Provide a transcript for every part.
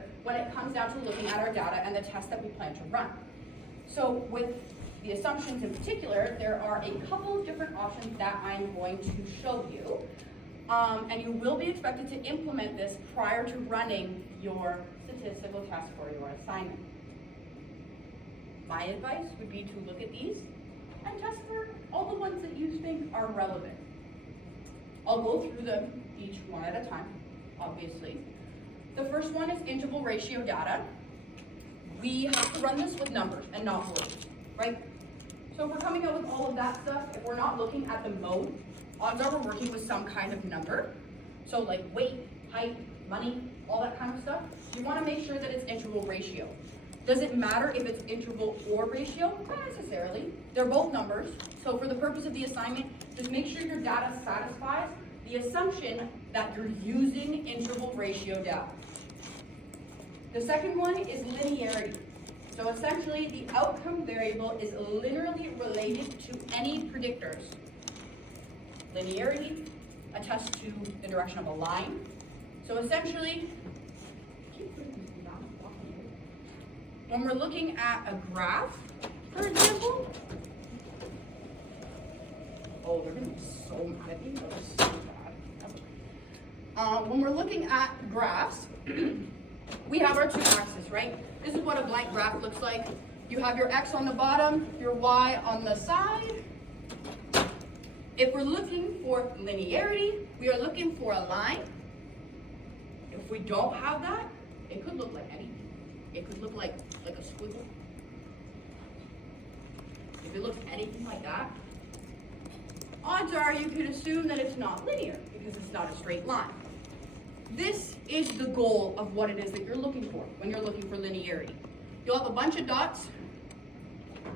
here when it comes down to looking at our data and the tests that we plan to run. So with the assumptions in particular, there are a couple of different options that I'm going to show you. And you will be expected to implement this prior to running your statistical test for your assignment. My advice would be to look at these and test for all the ones that you think are relevant. I'll go through them each one at a time, obviously. The first one is interval ratio data. We have to run this with numbers and not words, right? So if we're coming out with all of that stuff, if we're not looking at the mode, odds are we're working with some kind of number. So like weight, height, money, all that kind of stuff. You want to make sure that it's interval ratio. Does it matter if it's interval or ratio? Not necessarily. They're both numbers. So for the purpose of the assignment, just make sure your data satisfies the assumption that you're using interval ratio data. The second one is linearity. So essentially, the outcome variable is linearly related to any predictors. Linearity attests to the direction of a line. So essentially, when we're looking at a graph, for example, oh, they're gonna be so mad at me, that is so bad. When we're looking at graphs, we have our two axes, right? This is what a blank graph looks like. You have your X on the bottom, your Y on the side. If we're looking for linearity, we are looking for a line. If we don't have that, it could look like anything. It could look like a squiggle. If it looks anything like that, odds are you can assume that it's not linear because it's not a straight line. This is the goal of what it is that you're looking for when you're looking for linearity. You'll have a bunch of dots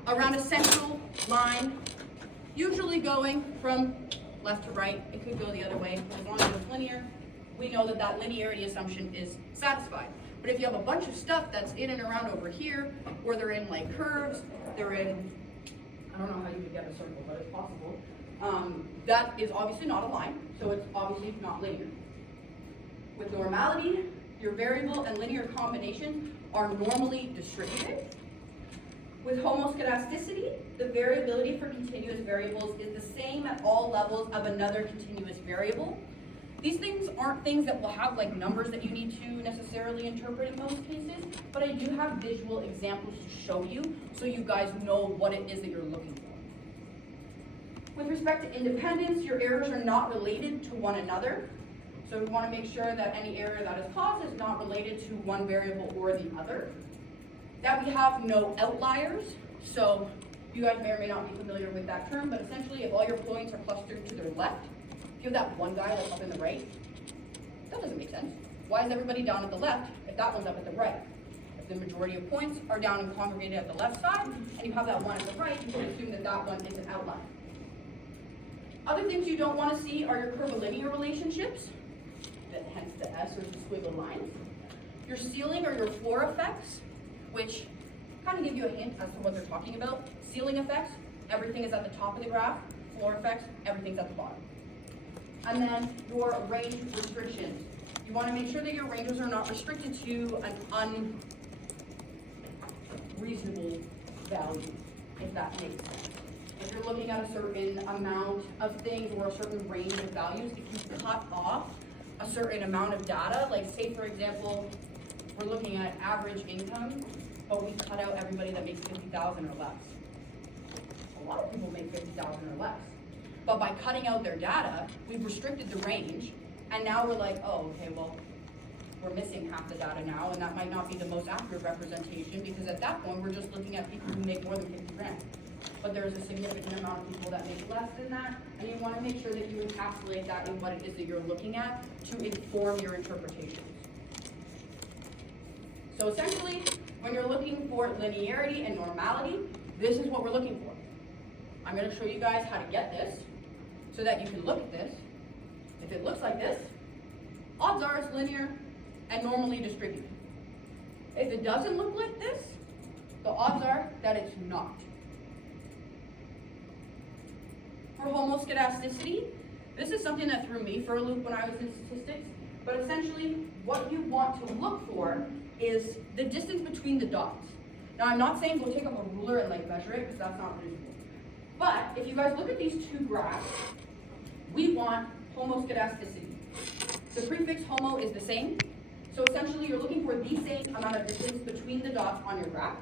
around a central line, usually going from left to right. It could go the other way. As long as it's linear, we know that that linearity assumption is satisfied. But if you have a bunch of stuff that's in and around over here, where they're in like curves, they're in, I don't know how you would get a circle, but it's possible. That is obviously not a line, so it's obviously not linear. With normality, your variable and linear combinations are normally distributed. With homoscedasticity, the variability for continuous variables is the same at all levels of another continuous variable. These things aren't things that will have like numbers that you need to necessarily interpret in most cases, but I do have visual examples to show you so you guys know what it is that you're looking for. With respect to independence, your errors are not related to one another. So we want to make sure that any error that is caused is not related to one variable or the other. That we have no outliers. So you guys may or may not be familiar with that term, but essentially if all your points are clustered to their left, if you have that one guy like up in the right, that doesn't make sense. Why is everybody down at the left if that one's up at the right? If the majority of points are down and congregated at the left side, and you have that one at the right, you can assume that that one is an outlier. Other things you don't want to see are your curvilinear relationships, hence the S or the squiggle lines. Your ceiling or your floor effects, which kind of give you a hint as to what they're talking about. Ceiling effects, everything is at the top of the graph. Floor effects, everything's at the bottom. And then your range restrictions. You want to make sure that your ranges are not restricted to an unreasonable value, if that makes sense. If you're looking at a certain amount of things or a certain range of values, if you cut off a certain amount of data, like say for example, we're looking at average income, but we cut out everybody that makes 50,000 or less. A lot of people make 50,000 or less. But by cutting out their data, we've restricted the range, and now we're like, oh, okay, well, we're missing half the data now, and that might not be the most accurate representation, because at that point, we're just looking at people who make more than 50 grand. But there's a significant amount of people that make less than that, and you want to make sure that you encapsulate that in what it is that you're looking at to inform your interpretations. So essentially, when you're looking for linearity and normality, this is what we're looking for. I'm going to show you guys how to get this so that you can look at this. If it looks like this, odds are it's linear and normally distributed. If it doesn't look like this, the odds are that it's not. For homoscedasticity, this is something that threw me for a loop when I was in statistics, but essentially what you want to look for is the distance between the dots. Now I'm not saying go take up a ruler and like measure it, because that's not reasonable. But if you guys look at these two graphs, we want homoscedasticity. The prefix homo is the same. So essentially you're looking for the same amount of distance between the dots on your graph.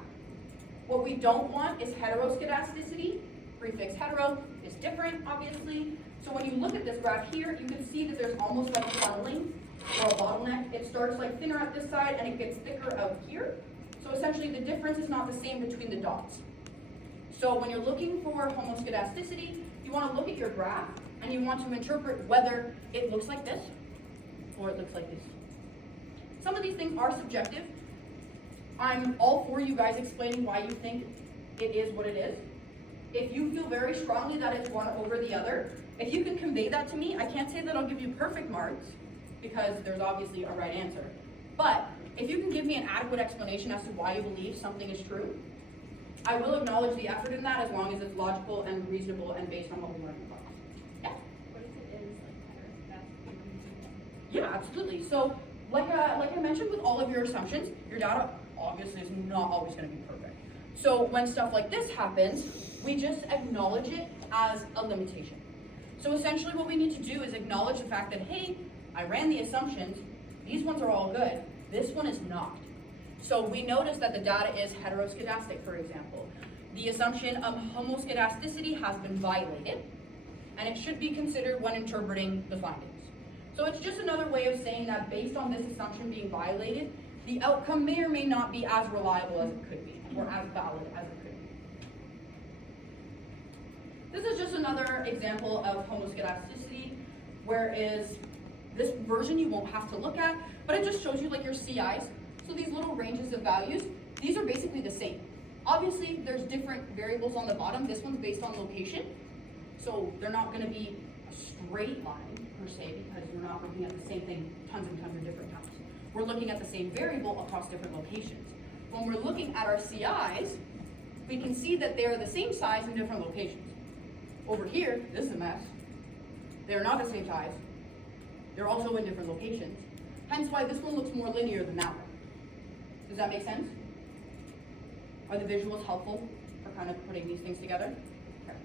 What we don't want is heteroscedasticity. Prefix hetero is different, obviously. So when you look at this graph here, you can see that there's almost like funneling or a bottleneck. It starts like thinner at this side and it gets thicker out here. So essentially the difference is not the same between the dots. So when you're looking for homoscedasticity, you want to look at your graph and you want to interpret whether it looks like this or it looks like this. Some of these things are subjective. I'm all for you guys explaining why you think it is what it is. If you feel very strongly that it's one over the other, if you can convey that to me, I can't say that I'll give you perfect marks because there's obviously a right answer. But if you can give me an adequate explanation as to why you believe something is true, I will acknowledge the effort in that as long as it's logical and reasonable and based on what we learned in class. Yeah? What if it is like heteroscedastic? Yeah, absolutely. So like I mentioned with all of your assumptions, your data obviously is not always going to be perfect. So when stuff like this happens, we just acknowledge it as a limitation. So essentially what we need to do is acknowledge the fact that, hey, I ran the assumptions, these ones are all good, this one is not. So we notice that the data is heteroscedastic, for example. The assumption of homoscedasticity has been violated, and it should be considered when interpreting the findings. So it's just another way of saying that based on this assumption being violated, the outcome may or may not be as reliable as it could be, or as valid as it could be. This is just another example of homoscedasticity, whereas this version you won't have to look at, but it just shows you like your CIs. So these little ranges of values, these are basically the same. Obviously, there's different variables on the bottom. This one's based on location. So they're not gonna be a straight line per se, because we're not looking at the same thing tons and tons of different times. We're looking at the same variable across different locations. When we're looking at our CIs, we can see that they're the same size in different locations. Over here, this is a mess. They're not the same size. They're also in different locations. Hence why this one looks more linear than that one. Does that make sense? Are the visuals helpful for kind of putting these things together? Okay.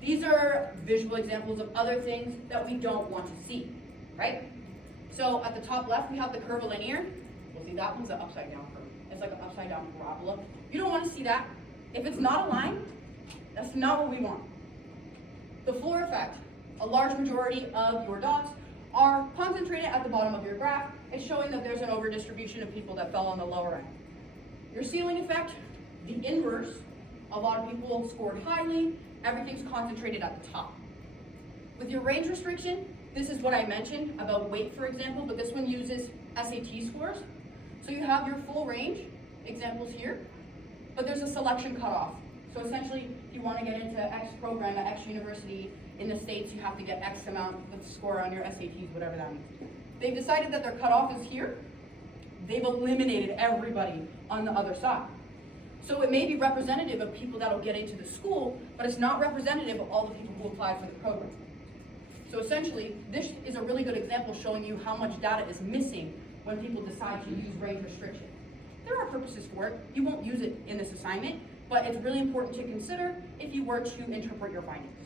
These are visual examples of other things that we don't want to see, right? So at the top left, we have the curvilinear. We'll see that one's an upside down curve. It's like an upside down parabola. You don't want to see that. If it's not a line, that's not what we want. The floor effect. A large majority of your dots are concentrated at the bottom of your graph. It's showing that there's an over-distribution of people that fell on the lower end. Your ceiling effect, the inverse. A lot of people scored highly. Everything's concentrated at the top. With your range restriction, this is what I mentioned about weight, for example, but this one uses SAT scores. So you have your full range, examples here, but there's a selection cutoff. So essentially, if you want to get into X program at X university in the States, you have to get X amount of score on your SATs, whatever that means. They've decided that their cutoff is here. They've eliminated everybody on the other side. So it may be representative of people that'll get into the school, but it's not representative of all the people who applied for the program. So essentially, this is a really good example showing you how much data is missing when people decide to use range restriction. There are purposes for it. You won't use it in this assignment, but it's really important to consider if you were to interpret your findings.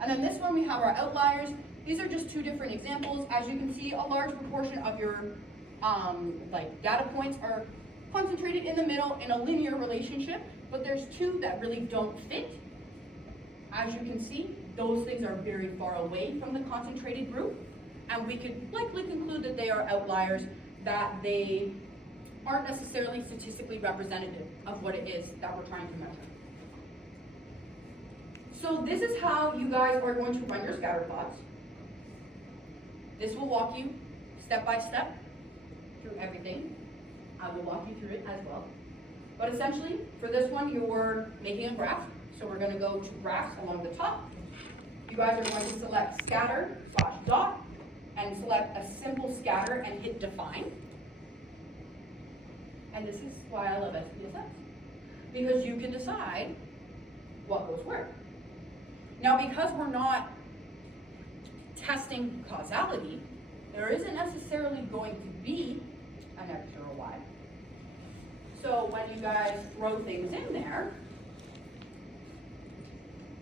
And then this one, we have our outliers. These are just two different examples. As you can see, a large proportion of your data points are concentrated in the middle in a linear relationship, but there's two that really don't fit. As you can see, those things are very far away from the concentrated group, and we could likely conclude that they are outliers, that they aren't necessarily statistically representative of what it is that we're trying to measure. So this is how you guys are going to run your scatter plots. This will walk you step by step through everything. I will walk you through it as well. But essentially, for this one, you're making a graph. So we're going to go to graphs along the top. You guys are going to select scatter / dot and select a simple scatter and hit define. And this is why I love SPSS, because you can decide what goes where. Now, because we're not testing causality, there isn't necessarily going to be an X or a Y. So when you guys throw things in there,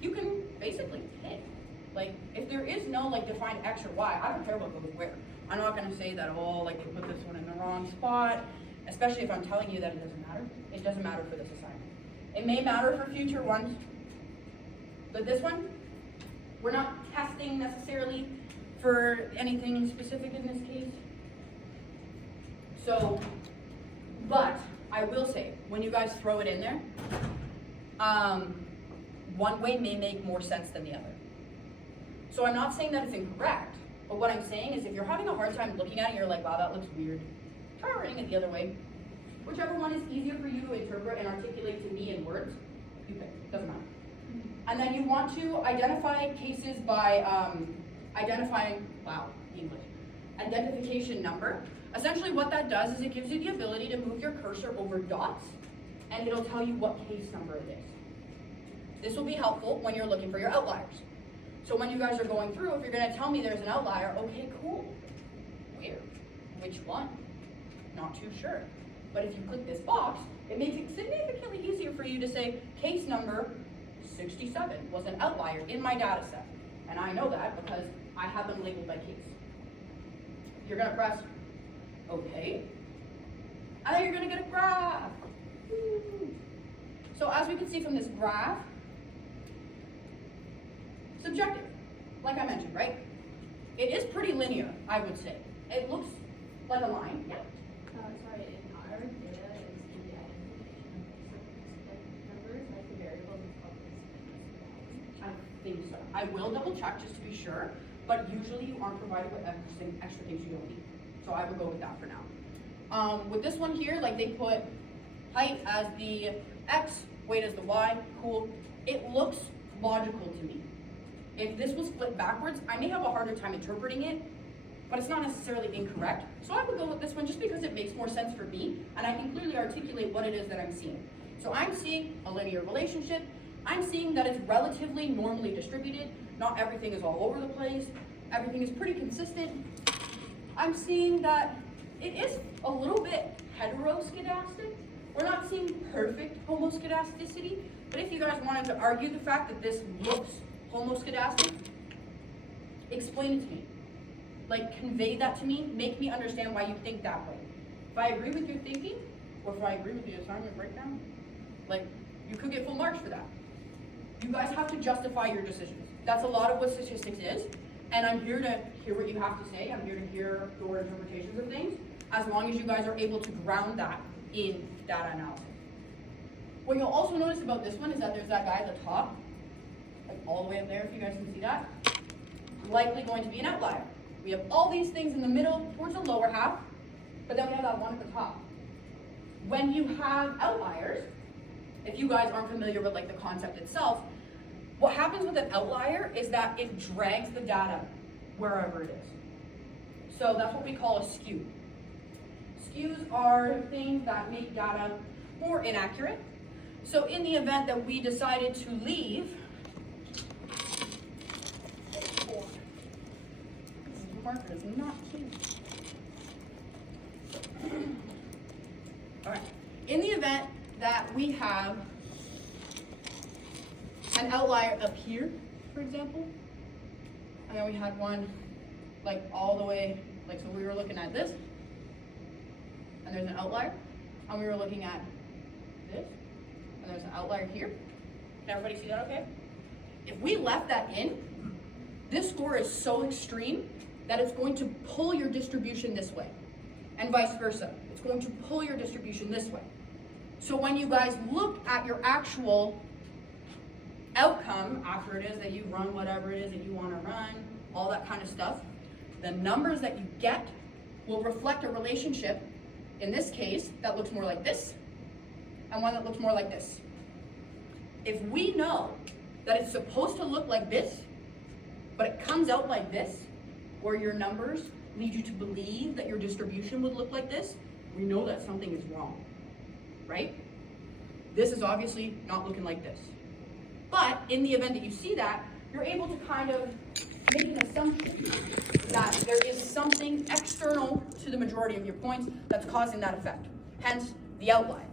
you can basically pick. Like, if there is no like defined X or Y, I don't care what goes where. I'm not gonna say that, oh, like they put this one in the wrong spot, especially if I'm telling you that it doesn't matter. It doesn't matter for this assignment. It may matter for future ones, but this one, we're not testing necessarily for anything specific in this case. So, but I will say, when you guys throw it in there, one way may make more sense than the other. So I'm not saying that it's incorrect, but what I'm saying is if you're having a hard time looking at it, you're like, wow, that looks weird, try writing it the other way. Whichever one is easier for you to interpret and articulate to me in words, you pick, doesn't matter. And then you want to identify cases by identifying, wow, English, identification number. Essentially what that does is it gives you the ability to move your cursor over dots and it'll tell you what case number it is. This will be helpful when you're looking for your outliers. So when you guys are going through, if you're gonna tell me there's an outlier, okay, cool. Where? Which one? Not too sure. But if you click this box, it makes it significantly easier for you to say case number 67 was an outlier in my data set. And I know that because I have them labeled by case. You're gonna press okay, and then you're gonna get a graph. Woo. So as we can see from this graph, subjective, like I mentioned, right? It is pretty linear, I would say. It looks like a line, yeah. Sorry, in our data is the identification of numbers, like the variable is called this. I think so. I will double check just to be sure, but usually you aren't provided with extra things you don't need. So I would go with that for now. With this one here, like they put height as the X, weight as the Y, cool. It looks logical to me. If this was flipped backwards, I may have a harder time interpreting it, but it's not necessarily incorrect. So I would go with this one just because it makes more sense for me, and I can clearly articulate what it is that I'm seeing. So I'm seeing a linear relationship. I'm seeing that it's relatively normally distributed. Not everything is all over the place. Everything is pretty consistent. I'm seeing that it is a little bit heteroskedastic. We're not seeing perfect homoskedasticity, but if you guys wanted to argue the fact that this looks homoskedastic, explain it to me. Like, convey that to me, make me understand why you think that way. If I agree with your thinking, or if I agree with the assignment breakdown, like, you could get full marks for that. You guys have to justify your decisions. That's a lot of what statistics is, and I'm here to hear what you have to say. I'm here to hear your interpretations of things, as long as you guys are able to ground that in data analysis. What you'll also notice about this one is that there's that guy at the top, like all the way up there, if you guys can see that, likely going to be an outlier. We have all these things in the middle, towards the lower half, but then we have that one at the top. When you have outliers, if you guys aren't familiar with like the concept itself, what happens with an outlier is that it drags the data wherever it is. So that's what we call a skew. Skews are things that make data more inaccurate. So in the event that we decided to leave, marker is not cute. All right. In the event that we have an outlier up here, for example, and then we had one like all the way, like so we were looking at this, and there's an outlier, and we were looking at this, and there's an outlier here. Can everybody see that okay? If we left that in, this score is so extreme that it's going to pull your distribution this way, and vice versa. It's going to pull your distribution this way. So when you guys look at your actual outcome after it is that you run whatever it is that you want to run, all that kind of stuff, the numbers that you get will reflect a relationship, in this case, that looks more like this, and one that looks more like this. If we know that it's supposed to look like this, but it comes out like this, or your numbers lead you to believe that your distribution would look like this, we know that something is wrong, right? This is obviously not looking like this. But in the event that you see that, you're able to kind of make an assumption that there is something external to the majority of your points that's causing that effect, hence the outlier.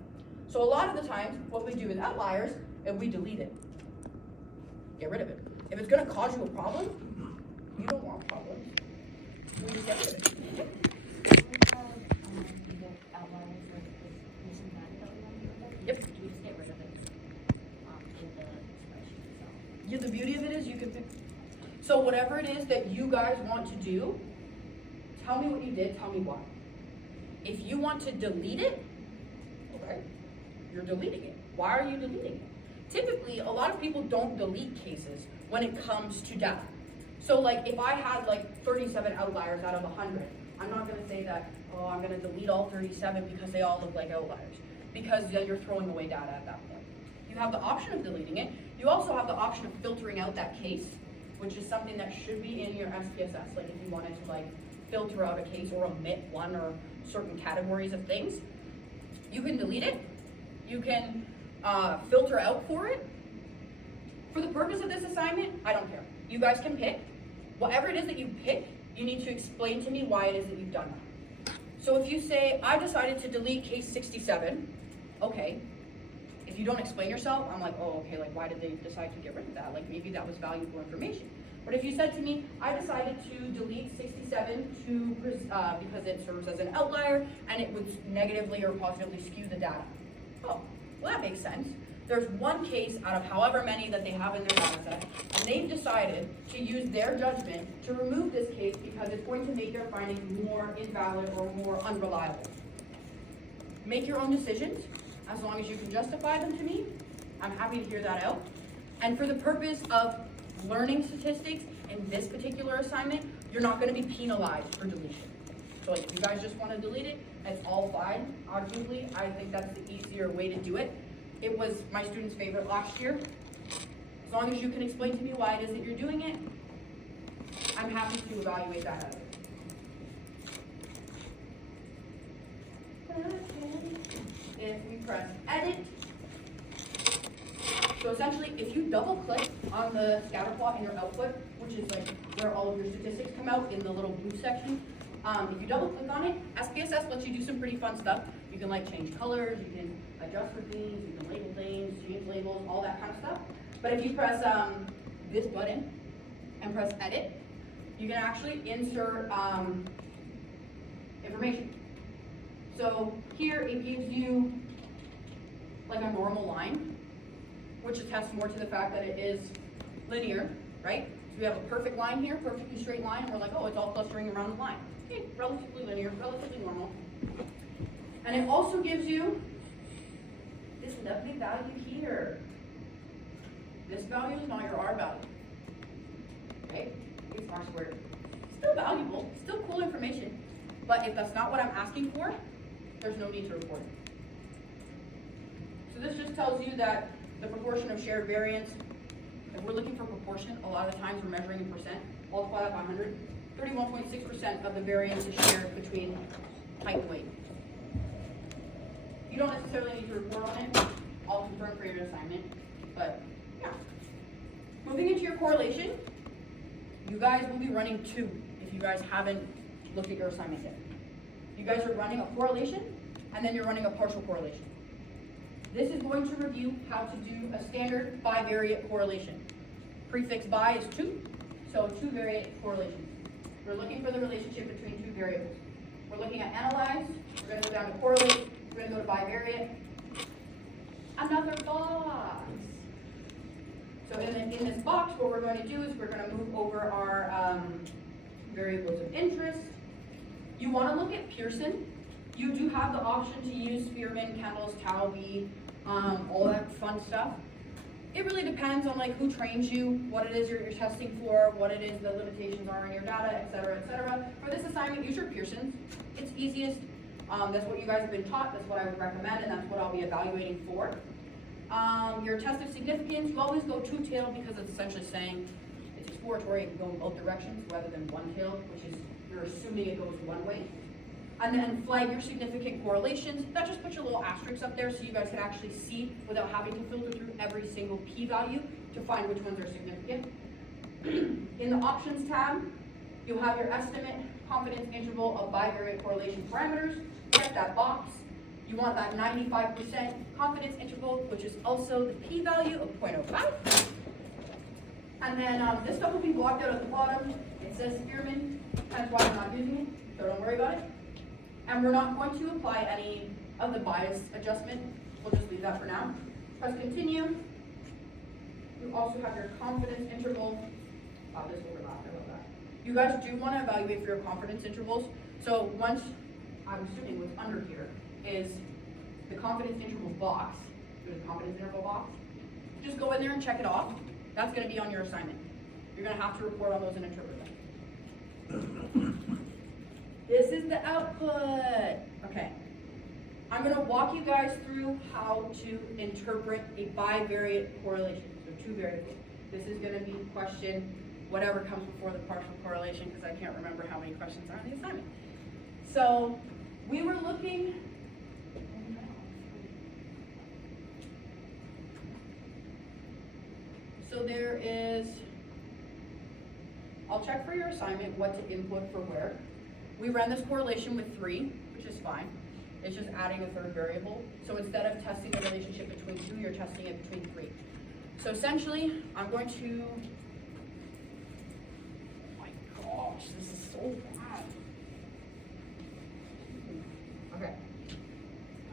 So a lot of the times, what we do with outliers is we delete it. Get rid of it. If it's going to cause you a problem, you don't want problems. We just get rid of it. Yep. We just get rid of it in the spreadsheet itself. Yeah, the beauty of it is you can pick. So whatever it is that you guys want to do, tell me what you did, tell me why. If you want to delete it, okay, you're deleting it. Why are you deleting it? Typically, a lot of people don't delete cases when it comes to data. So like if I had like 37 outliers out of 100, I'm not gonna say that, oh, I'm gonna delete all 37 because they all look like outliers. Because then you're throwing away data at that point. You have the option of deleting it. You also have the option of filtering out that case, which is something that should be in your SPSS. Like if you wanted to like filter out a case or omit one or certain categories of things, you can delete it. You can filter out for it. For the purpose of this assignment, I don't care. You guys can pick. Whatever it is that you pick, you need to explain to me why it is that you've done that. So if you say, I decided to delete case 67, okay. If you don't explain yourself, I'm like, oh, okay, like why did they decide to get rid of that? Like maybe that was valuable information. But if you said to me, I decided to delete 67 because it serves as an outlier and it would negatively or positively skew the data. Oh, well that makes sense. There's one case out of however many that they have in their data set, and they've decided to use their judgment to remove this case because it's going to make their findings more invalid or more unreliable. Make your own decisions. As long as you can justify them to me, I'm happy to hear that out. And for the purpose of learning statistics in this particular assignment, you're not going to be penalized for deletion. So like, if you guys just want to delete it, it's all fine. Arguably, I think that's the easier way to do it. It was my student's favorite last year. As long as you can explain to me why it is that you're doing it, I'm happy to evaluate that out. If we press edit, so essentially if you double click on the scatter plot in your output, which is like where all of your statistics come out in the little blue section, if you double click on it, SPSS lets you do some pretty fun stuff. You can like change colors, you can adjust for things, you can label things, change labels, all that kind of stuff. But if you press this button and press edit, you can actually insert information. So here it gives you like a normal line, which attests more to the fact that it is linear, right? So we have a perfect line here, perfectly straight line, and we're like, oh, it's all clustering around the line. Okay, relatively linear, relatively normal. And it also gives you this lovely value here. This value is not your R value, okay? It's R squared. Still valuable, still cool information, but if that's not what I'm asking for, there's no need to report it. So this just tells you that the proportion of shared variance, if we're looking for proportion, a lot of the times we're measuring in percent, multiply that by 100, 31.6% of the variance is shared between height and weight. You don't necessarily need to report on it. I'll confirm for your assignment, but yeah. Moving into your correlation, you guys will be running two if you guys haven't looked at your assignment yet. You guys are running a correlation, and then you're running a partial correlation. This is going to review how to do a standard bivariate correlation. Prefix bi is two, so two variate correlations. We're looking for the relationship between two variables. We're looking at analyze, we're going to go down to correlate, we're going to go to bivariate. Another box. So in this box, what we're going to do is we're going to move over our variables of interest. You want to look at Pearson. You do have the option to use Spearman, Kendall's, Talby, all that fun stuff. It really depends on like who trains you, what it is you're testing for, what it is the limitations are in your data, et cetera, et cetera. For this assignment, use your Pearsons. It's easiest. That's what you guys have been taught. That's what I would recommend, and that's what I'll be evaluating for. Your test of significance, you always go two-tailed because it's essentially saying it's exploratory, it can go in both directions rather than one-tailed, which is you're assuming it goes one way. And then flag your significant correlations. That just puts your little asterisks up there so you guys can actually see without having to filter through every single p-value to find which ones are significant. In the options tab, you have your estimate confidence interval of bivariate correlation parameters. Check that box. You want that 95% confidence interval, which is also the p-value of 0.05. And then this stuff will be blocked out at the bottom. It says Spearman, that's why I'm not using it, so don't worry about it. And we're not going to apply any of the bias adjustment. We'll just leave that for now. Press continue. You also have your confidence interval. This overlap, I love that. You guys do want to evaluate for your confidence intervals. So once, I'm assuming what's under here is the confidence interval box. There's a confidence interval box. Just go in there and check it off. That's going to be on your assignment. You're going to have to report on those and interpret them. This is the output. Okay. I'm going to walk you guys through how to interpret a bivariate correlation. So two variables. This is going to be question whatever comes before the partial correlation, because I can't remember how many questions are on the assignment. So we were looking. So there is, I'll check for your assignment what to input for where. We ran this correlation with 3, which is fine. It's just adding a third variable. So instead of testing the relationship between 2, you're testing it between 3. So essentially, I'm going to, oh my gosh, this is so bad. Okay.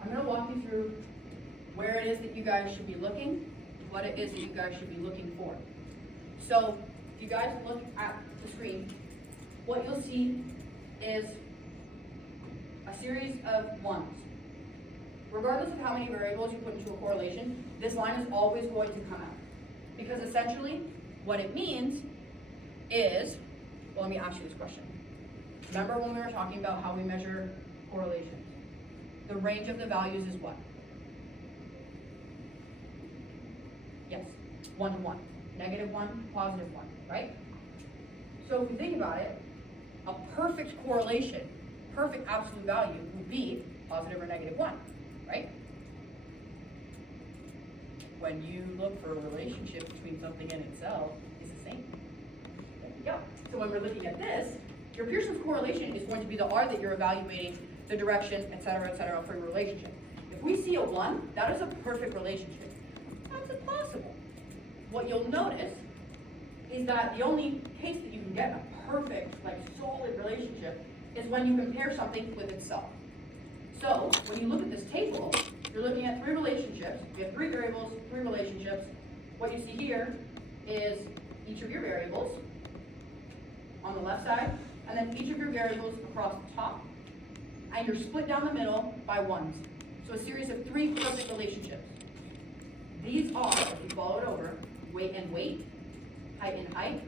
I'm going to walk you through where it is that you guys should be looking, what it is that you guys should be looking for. So if you guys look at the screen, what you'll see is a series of ones. Regardless of how many variables you put into a correlation, this line is always going to come out. Because essentially, what it means is, well, let me ask you this question. Remember when we were talking about how we measure correlations? The range of the values is what? Yes, 1 to 1. -1, +1, right? So if you think about it, a perfect correlation, perfect absolute value would be positive or -1, right? When you look for a relationship between something and itself, it's the same. There you go. So when we're looking at this, your Pearson's correlation is going to be the R that you're evaluating, the direction, et cetera, for your relationship. If we see a 1, that is a perfect relationship. That's impossible. What you'll notice is that the only case that you can get a perfect, like solid relationship is when you compare something with itself. So when you look at this table, you're looking at 3 relationships. We have 3 variables, 3 relationships. What you see here is each of your variables on the left side, and then each of your variables across the top, and you're split down the middle by 1s. So a series of 3 perfect relationships. These are, if you follow it over, weight and weight, height and height,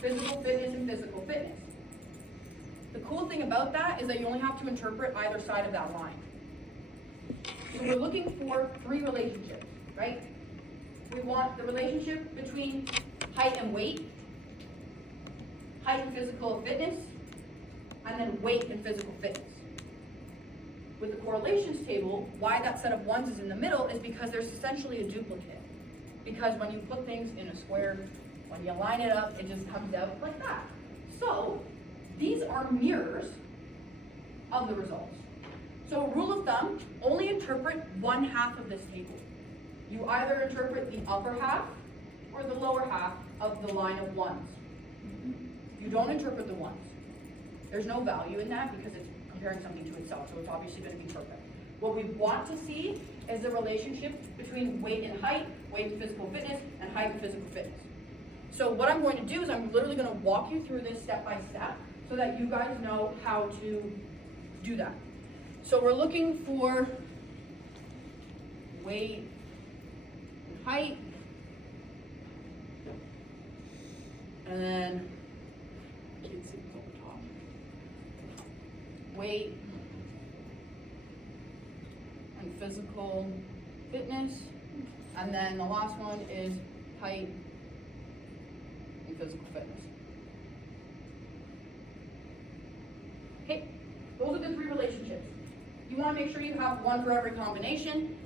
physical fitness and physical fitness. The cool thing about that is that you only have to interpret either side of that line. So we're looking for 3 relationships, right? We want the relationship between height and weight, height and physical fitness, and then weight and physical fitness. With the correlations table, why that set of 1s is in the middle is because there's essentially a duplicate. Because when you put things in a square, when you line it up, it just comes out like that. So these are mirrors of the results. So a rule of thumb, only interpret 1/2 of this table. You either interpret the upper half or the lower half of the line of 1s. You don't interpret the 1s. There's no value in that because it's comparing something to itself, so it's obviously going to be perfect. What we want to see is the relationship between weight and height, weight and physical fitness, and height and physical fitness. So what I'm going to do is I'm literally going to walk you through this step by step so that you guys know how to do that. So we're looking for weight and height, and then I can't see what's on the top. Weight and physical fitness, and then the last one is height and physical fitness. Okay, those are the 3 relationships. You want to make sure you have 1 for every combination.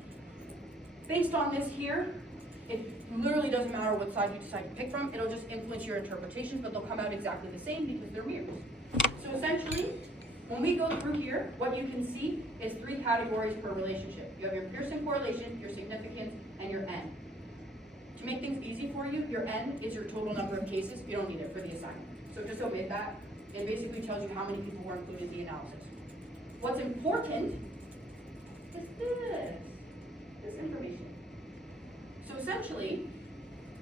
Based on this here, if literally doesn't matter what side you decide to pick from, it'll just influence your interpretations, but they'll come out exactly the same because they're mirrors. So essentially, when we go through here, what you can see is 3 categories per relationship. You have your Pearson correlation, your significance, and your N. To make things easy for you, your N is your total number of cases. You don't need it for the assignment. So just omit that. It basically tells you how many people were included in the analysis. What's important is this information. So essentially,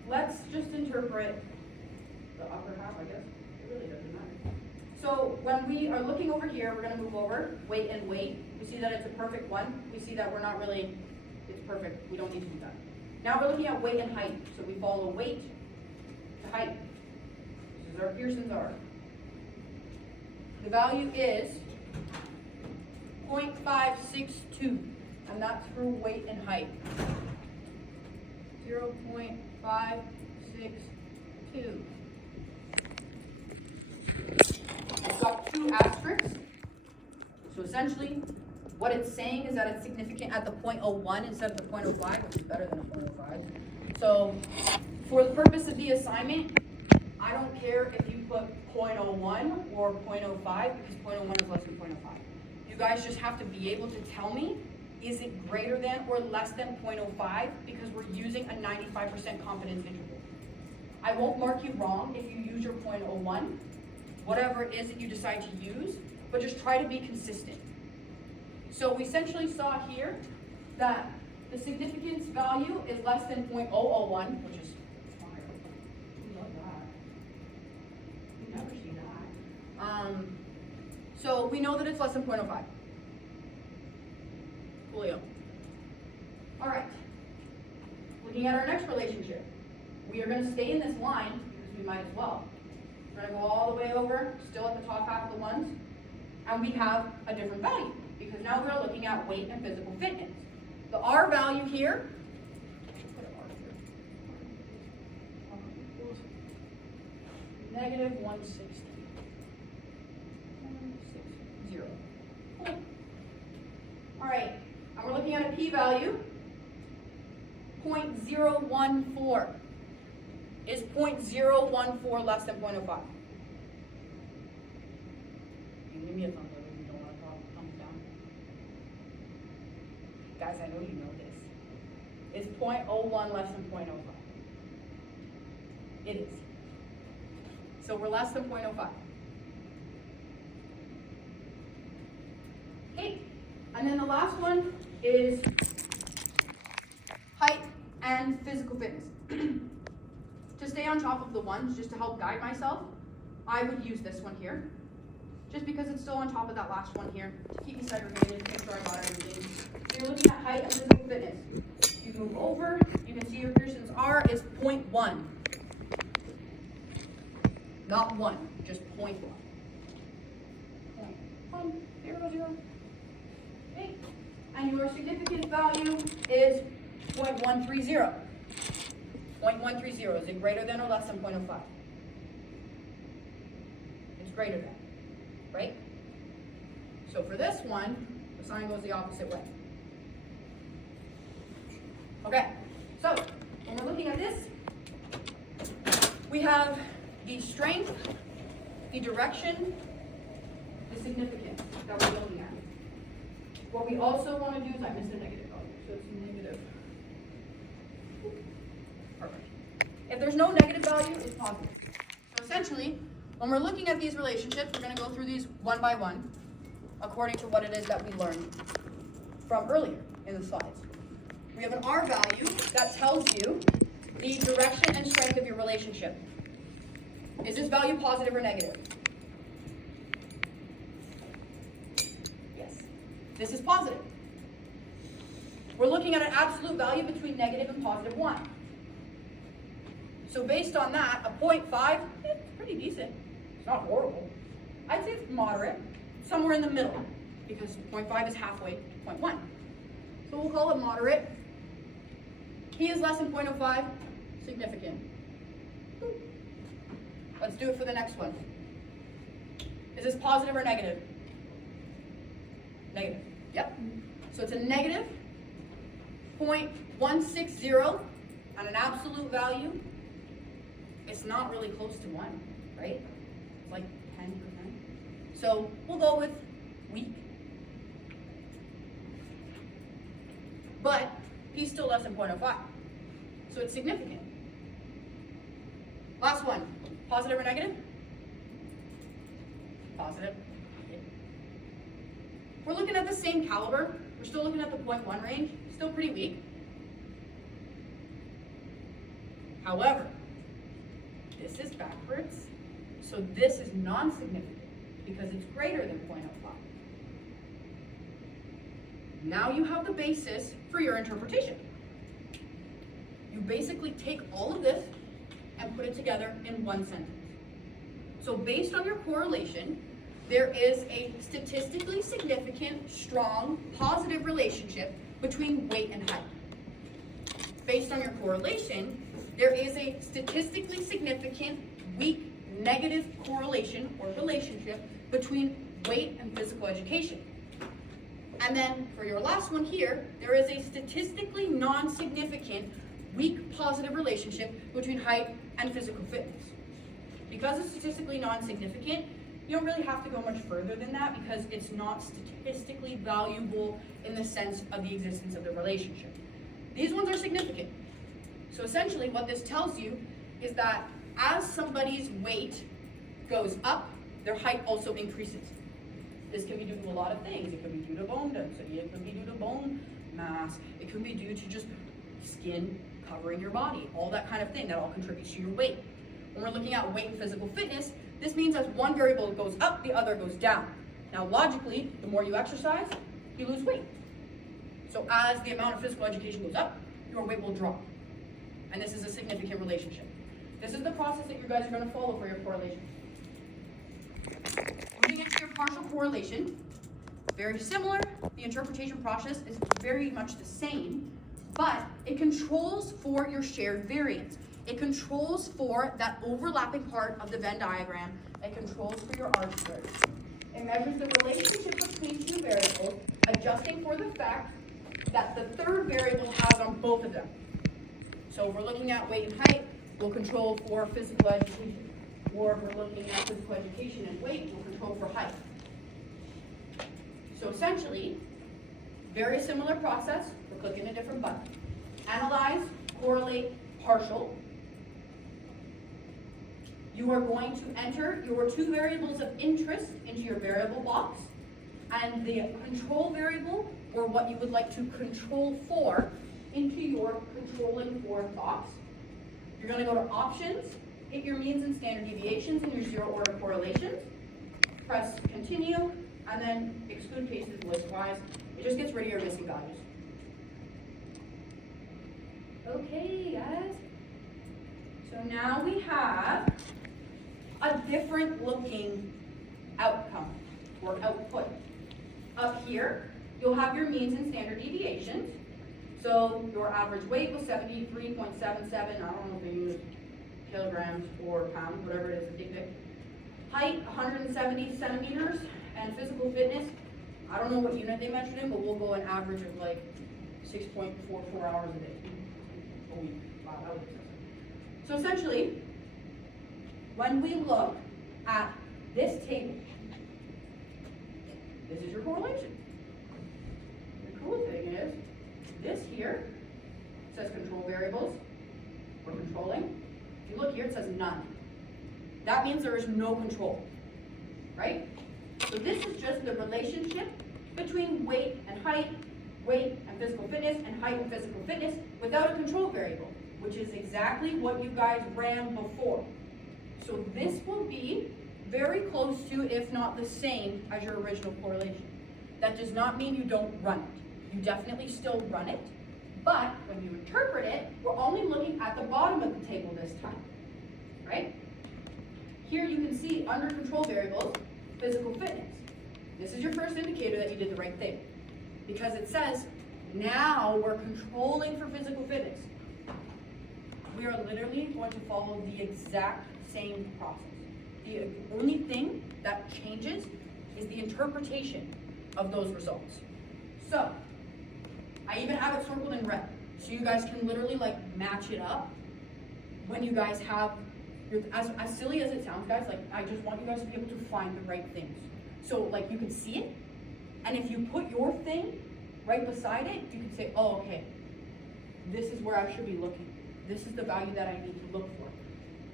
let's just interpret the upper half, I guess. It really doesn't matter. So when we are looking over here, we're going to move over, weight and weight. We see that it's a perfect one. We see that we're not really, it's perfect. We don't need to do that. Now we're looking at weight and height. So we follow weight to height. This is our Pearson's R. The value is 0.562, and that's for weight and height. 0.562. It's got 2 asterisks. So essentially, what it's saying is that it's significant at the 0.01 instead of the 0.05, which is better than a 0.05. So for the purpose of the assignment, I don't care if you put 0.01 or 0.05 because 0.01 is less than 0.05. You guys just have to be able to tell me, is it greater than or less than 0.05 because we're using a 95% confidence interval. I won't mark you wrong if you use your 0.01, whatever it is that you decide to use, but just try to be consistent. So we essentially saw here that the significance value is less than 0.001, which is fire. We love that. We never see that. So we know that it's less than 0.05. Coolio. All right. Looking at our next relationship, we are going to stay in this line because we might as well. We're going to go all the way over, still at the top half of the ones, and we have a different value because now we're looking at weight and physical fitness. The R value here, negative 160. 160. Cool. All right, and we're looking at a p-value, 0.014. Is 0.014 less than 0.05? Give me a thumbs up if you don't want to talk. Thumbs down. Guys, I know you know this. Is 0.01 less than 0.05? It is. So we're less than 0.05. Okay, and then the last one is height and physical fitness. To stay on top of the ones, just to help guide myself, I would use this one here. Just because it's still on top of that last one here, to keep me segregated, make sure I got everything. So you're looking at height and physical fitness. You move over, you can see your Pearson's R is 0.1. Not 1, just 0.1. 0.100. Okay. And your significance value is 0.130. 0.130, is it greater than or less than 0.05? It's greater than, right? So for this one, the sign goes the opposite way. Okay, so when we're looking at this, we have the strength, the direction, the significance that we're looking at. What we also want to do is, I missed a negative value, so it's negative. Perfect. If there's no negative value, it's positive. So essentially, when we're looking at these relationships, we're going to go through these one by one, according to what it is that we learned from earlier in the slides. We have an R value that tells you the direction and strength of your relationship. Is this value positive or negative? Yes. This is positive. We're looking at an absolute value between negative and positive 1. So based on that, a 0.5, it's pretty decent. It's not horrible. I'd say it's moderate, somewhere in the middle, because 0.5 is halfway to 0.1. So we'll call it moderate. P is less than 0.05, significant. Let's do it for the next one. Is this positive or negative? Negative. Yep. So it's a negative 0.160, on an absolute value, it's not really close to 1, right? It's like 10%. So we'll go with weak. But he's still less than 0.05. So it's significant. Last one, positive or negative? Positive. We're looking at the same caliber. We're still looking at the 0.1 range, still pretty weak. However, this is backwards, so this is non-significant because it's greater than 0.05. Now you have the basis for your interpretation. You basically take all of this and put it together in one sentence. So based on your correlation, there is a statistically significant, strong, positive relationship between weight and height. Based on your correlation, there is a statistically significant, weak, negative correlation or relationship between weight and physical education. And then for your last one here, there is a statistically non-significant, weak, positive relationship between height and physical fitness. Because it's statistically non-significant, you don't really have to go much further than that because it's not statistically valuable in the sense of the existence of the relationship. These ones are significant. So essentially what this tells you is that as somebody's weight goes up, their height also increases. This can be due to a lot of things. It could be due to bone density, it could be due to bone mass, it could be due to just skin covering your body, all that kind of thing. That all contributes to your weight. When we're looking at weight and physical fitness, this means as one variable goes up, the other goes down. Now logically, the more you exercise, you lose weight. So as the amount of physical education goes up, your weight will drop. And this is a significant relationship. This is the process that you guys are going to follow for your correlation. Moving into your partial correlation, very similar. The interpretation process is very much the same, but it controls for your shared variance. It controls for that overlapping part of the Venn diagram. It controls for your R-squared. It measures the relationship between two variables, adjusting for the fact that the third variable has on both of them. So if we're looking at weight and height, we'll control for physical education. Or if we're looking at physical education and weight, we'll control for height. So essentially, very similar process. We're clicking a different button. Analyze, correlate, partial. You are going to enter your two variables of interest into your variable box, and the control variable, or what you would like to control for, into your controlling for box. You're going to go to options, hit your means and standard deviations and your zero order correlations, press continue, and then exclude cases list-wise. It just gets rid of your missing values. Okay, guys. So now we have a different looking outcome or output. Up here, you'll have your means and standard deviations. So your average weight was 73.77. I don't know if they use kilograms or pounds, whatever it is that they pick. Height, 170 centimeters, and physical fitness, I don't know what unit they measured in, but we'll go an average of like 6.44 hours a day. A week. Wow, that would be so essentially, when we look at this table, this is your correlation. The cool thing is, this here says control variables. We're controlling. If you look here, it says none. That means there is no control, right? So this is just the relationship between weight and height, weight and physical fitness, and height and physical fitness without a control variable, which is exactly what you guys ran before. So this will be very close to, if not the same, as your original correlation. That does not mean you don't run it. You definitely still run it, but when you interpret it, we're only looking at the bottom of the table this time, right? Here you can see under control variables, physical fitness. This is your first indicator that you did the right thing, because it says, now we're controlling for physical fitness. We are literally going to follow the exact same process. The only thing that changes is the interpretation of those results. So, I even have it circled in red. So you guys can literally like match it up when you guys have, as silly as it sounds, guys, like I just want you guys to be able to find the right things. So like you can see it, and if you put your thing right beside it, you can say, oh, okay, this is where I should be looking. This is the value that I need to look for.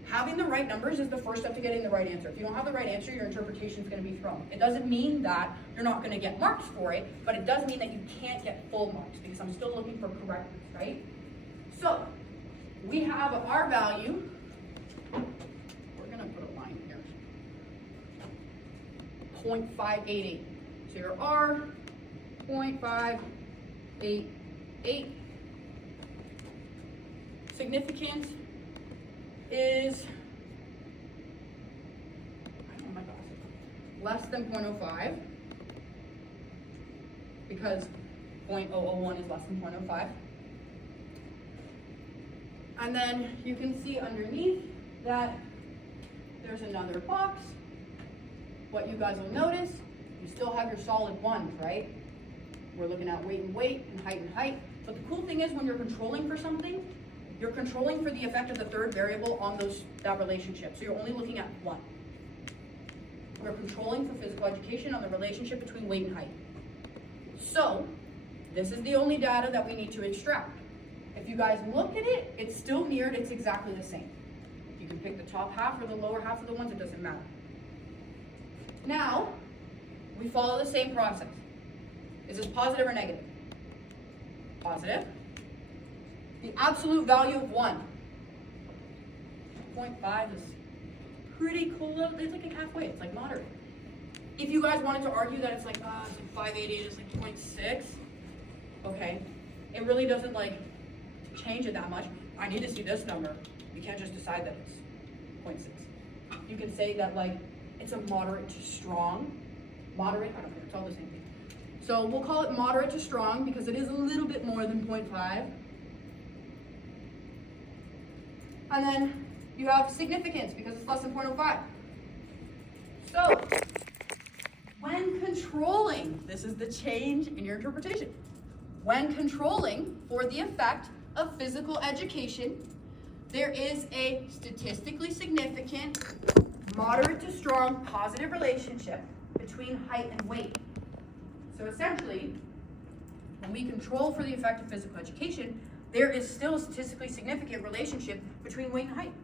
Having the right numbers is the first step to getting the right answer. If you don't have the right answer, your interpretation is going to be thrown. It doesn't mean that you're not going to get marks for it, but it does mean that you can't get full marks because I'm still looking for correctness, right? So we have our value. We're going to put a line here. 0.588. So your R, 0.588. Significance is, I don't know my glasses, less than 0.05 because 0.001 is less than 0.05. And then you can see underneath that there's another box. What you guys will notice, you still have your solid ones, right? We're looking at weight and weight and height. But the cool thing is when you're controlling for something, you're controlling for the effect of the third variable on that relationship. So you're only looking at one. We're controlling for physical education on the relationship between weight and height. So this is the only data that we need to extract. If you guys look at it, it's still mirrored, it's exactly the same. You can pick the top half or the lower half of the ones, it doesn't matter. Now, we follow the same process. Is this positive or negative? Positive. The absolute value of 1. 0.5 is pretty cool. It's like a halfway. It's like moderate. If you guys wanted to argue that it's like 588 is like 0.6, okay, it really doesn't like change it that much. I need to see this number. You can't just decide that it's 0.6. You can say that like it's a moderate to strong. Moderate, I don't know, it's all the same thing. So we'll call it moderate to strong because it is a little bit more than 0.5. And then you have significance because it's less than 0.05. So, when controlling, this is the change in your interpretation. When controlling for the effect of physical education, there is a statistically significant, moderate to strong positive relationship between height and weight. So essentially, when we control for the effect of physical education, there is still a statistically significant relationship between weight and height,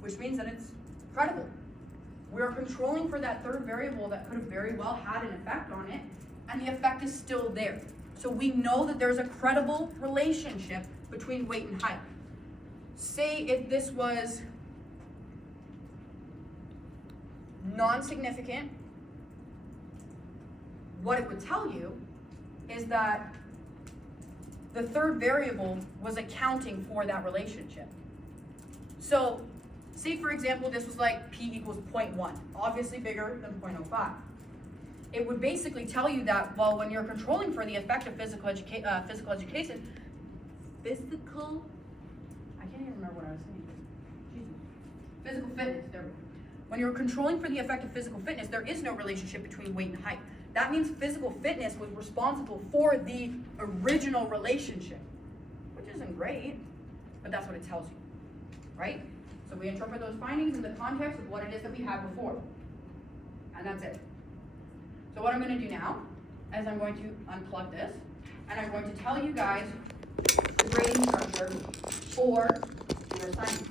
which means that it's credible. We're controlling for that third variable that could have very well had an effect on it, and the effect is still there. So we know that there's a credible relationship between weight and height. Say if this was non-significant, what it would tell you is that the third variable was accounting for that relationship. So, say for example, this was like p equals 0.1, obviously bigger than 0.05. It would basically tell you that, well, when you're controlling for the effect of physical education, I can't even remember what I was saying. Jesus. Physical fitness, there we go. When you're controlling for the effect of physical fitness, there is no relationship between weight and height. That means physical fitness was responsible for the original relationship, which isn't great, but that's what it tells you, right? So we interpret those findings in the context of what it is that we had before, and that's it. So what I'm going to do now is I'm going to unplug this, and I'm going to tell you guys the grading structure for your assignment.